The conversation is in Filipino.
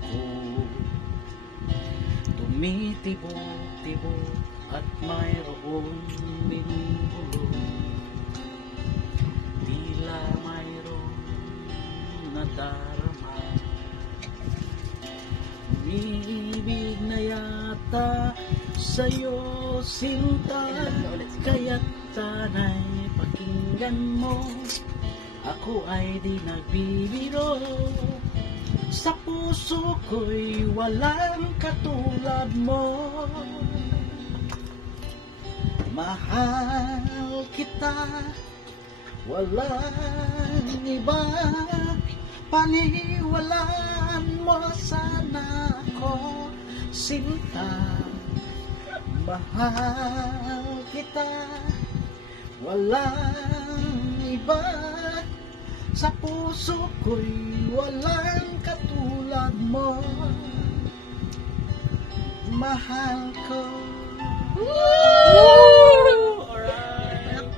ko. Tumitibok-tibok at mayroon binubulong, tila mayroon nadarama. Umiibig na yata sa'yo, sinta, kaya't sana'y pakinggan mo. Ako ay di nagbibiro, sa puso ko'y walang katulad mo. Mahal kita, walang iba, paniwalaan mo sana ako, sinta. Mahal kita, walang iba, sa puso ko'y walang katulad mo. Mahal ko.